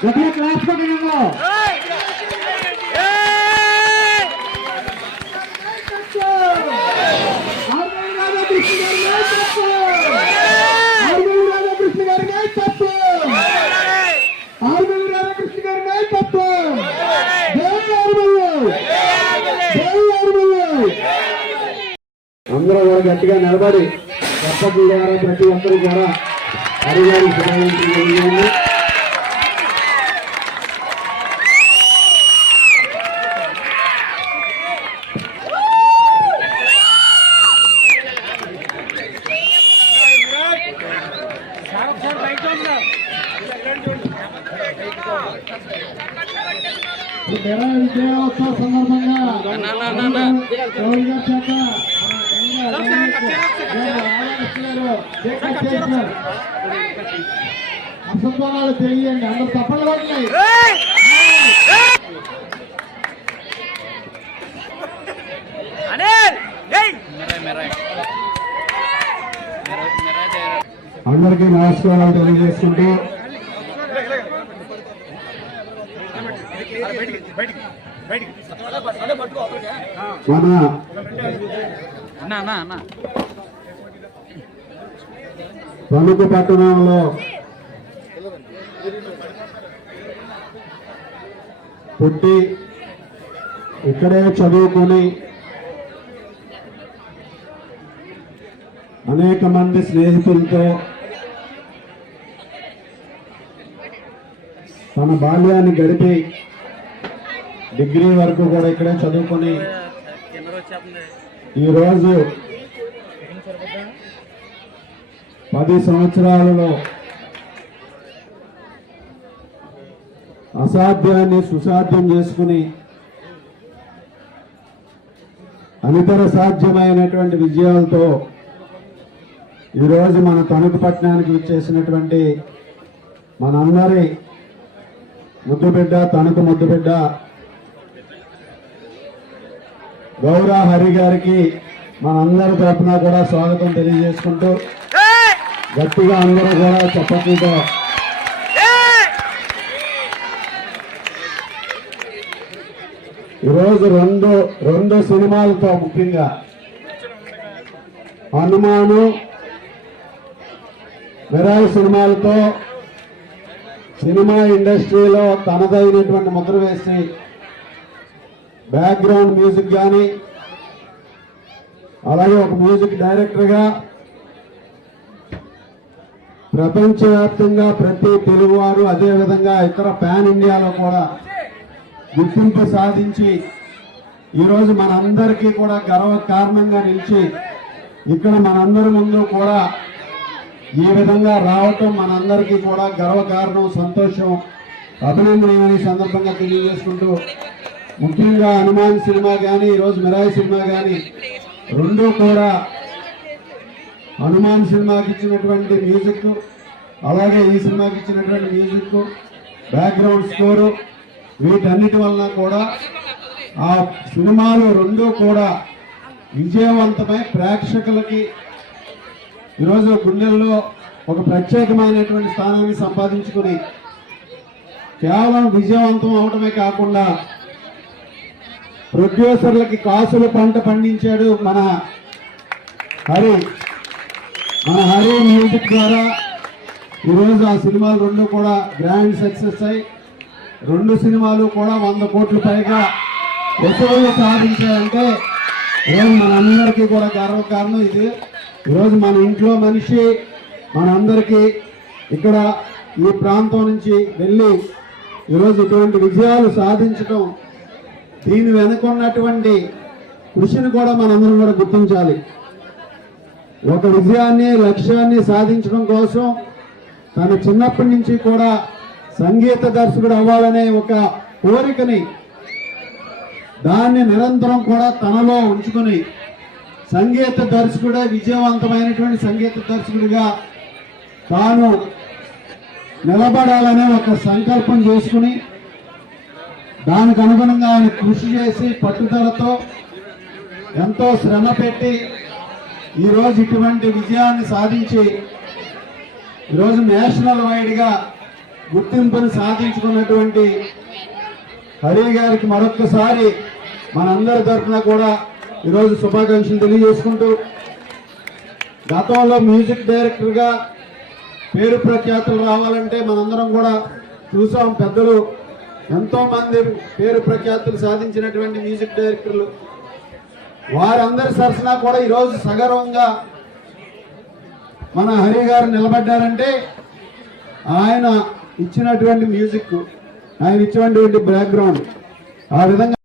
Armoor class Armoor అందరూ కూడా గట్టిగా నిలబడి తప్పకు ప్రతి ఒక్కరు కూడా అడిగారు శుభాకాంక్షలు మెగా విజయోత్సవ సందర్భంగా గౌరీ తెలియండి అందరు తప్పలు పడుతున్నాయి అందరికీ నమస్కారాలు తెలియజేసుకుంటూ ప్రముఖ పట్టణంలో పుట్టి ఇక్కడే చదువుకొని అనేక మంది స్నేహితులతో తన బాల్యాన్ని గడిపి డిగ్రీ వరకు కూడా ఇక్కడే చదువుకొని ఈరోజు పది సంవత్సరాలలో అసాధ్యాన్ని సుసాధ్యం చేసుకుని అనితర సాధ్యమైనటువంటి విజయాలతో ఈరోజు మన తణుకు పట్టణానికి విచ్చేసినటువంటి మనందరి ముద్దుబిడ్డ తణుకు ముద్దుబిడ్డ గౌర హరి గారికి మనందరి తరఫున కూడా స్వాగతం తెలియజేసుకుంటూ గట్టిగా అందరూ కూడా చప్పట్లతో ఈరోజు రెండు రెండు సినిమాలతో ముఖ్యంగా హనుమాను మిరాయి సినిమాలతో సినిమా ఇండస్ట్రీలో తనదైనటువంటి ముద్ర వేసి బ్యాక్గ్రౌండ్ మ్యూజిక్ కానీ అలాగే ఒక మ్యూజిక్ డైరెక్టర్గా ప్రపంచవ్యాప్తంగా ప్రతి తెలుగువారు అదేవిధంగా ఇతర పాన్ ఇండియాలో కూడా గుర్తింపు సాధించి ఈరోజు మనందరికీ కూడా గర్వ కారణంగా నిలిచి ఇక్కడ మనందరి ముందు కూడా ఈ విధంగా రావటం మనందరికీ కూడా గర్వకారణం సంతోషం అభినందనీయమని సందర్భంగా తెలియజేసుకుంటూ ముఖ్యంగా హనుమాన్ సినిమా కానీ ఈరోజు మిరాయి సినిమా కానీ రెండూ కూడా హనుమాన్ సినిమాకి ఇచ్చినటువంటి మ్యూజిక్ అలాగే ఈ సినిమాకి ఇచ్చినటువంటి మ్యూజిక్ బ్యాక్గ్రౌండ్ స్కోరు వీటన్నిటి వలన కూడా ఆ సినిమాలు రెండూ కూడా విజయవంతమై ప్రేక్షకులకి ఈరోజు గుండెల్లో ఒక ప్రత్యేకమైనటువంటి స్థానాన్ని సంపాదించుకుని కేవలం విజయవంతం అవటమే కాకుండా ప్రొడ్యూసర్లకి కాసుల పంట పండించాడు మన హరి. మన హరి మ్యూజిక్ ద్వారా ఈరోజు ఆ సినిమాలు రెండు కూడా గ్రాండ్ సక్సెస్ అయ్యి రెండు సినిమాలు కూడా వంద కోట్ల పైగా వసూలు సాధించాయంటే ఈరోజు మనందరికీ కూడా గర్వకారణం ఇది. ఈరోజు మన ఇంట్లో మనిషి మనందరికీ ఇక్కడ ఈ ప్రాంతం నుంచి వెళ్ళి ఈరోజు ఇటువంటి విజయాలు సాధించడం దీని వెనుక ఉన్నటువంటి కృషిని కూడా మనందరం కూడా గుర్తించాలి. ఒక విజయాన్ని లక్ష్యాన్ని సాధించడం కోసం తను చిన్నప్పటి నుంచి కూడా సంగీత దర్శకుడు అవ్వాలనే ఒక కోరికని దాన్ని నిరంతరం కూడా తనలో ఉంచుకుని సంగీత దర్శకుడే విజయవంతమైనటువంటి సంగీత దర్శకుడిగా తాను నిలబడాలనే ఒక సంకల్పం చేసుకుని దానికి అనుగుణంగా ఆయన కృషి చేసి పట్టుదలతో ఎంతో శ్రమ పెట్టి ఈరోజు ఇటువంటి విజయాన్ని సాధించి ఈరోజు నేషనల్ వైడ్గా గుర్తింపును సాధించుకున్నటువంటి హరి గారికి మరొక్కసారి మనందరి తరఫున కూడా ఈరోజు శుభాకాంక్షలు తెలియజేసుకుంటూ గతంలో మ్యూజిక్ డైరెక్టర్గా పేరు ప్రఖ్యాతులు రావాలంటే మనందరం కూడా చూసాం పెద్దలు ఎంతో మంది పేరు ప్రఖ్యాతులు సాధించినటువంటి మ్యూజిక్ డైరెక్టర్లు. వారందరి సరసన కూడా ఈరోజు సగర్వంగా మన హరి గారు నిలబడ్డారంటే ఆయన ఇచ్చినటువంటి మ్యూజిక్ ఆయన ఇచ్చినటువంటి బ్యాక్గ్రౌండ్. ఆ విధంగా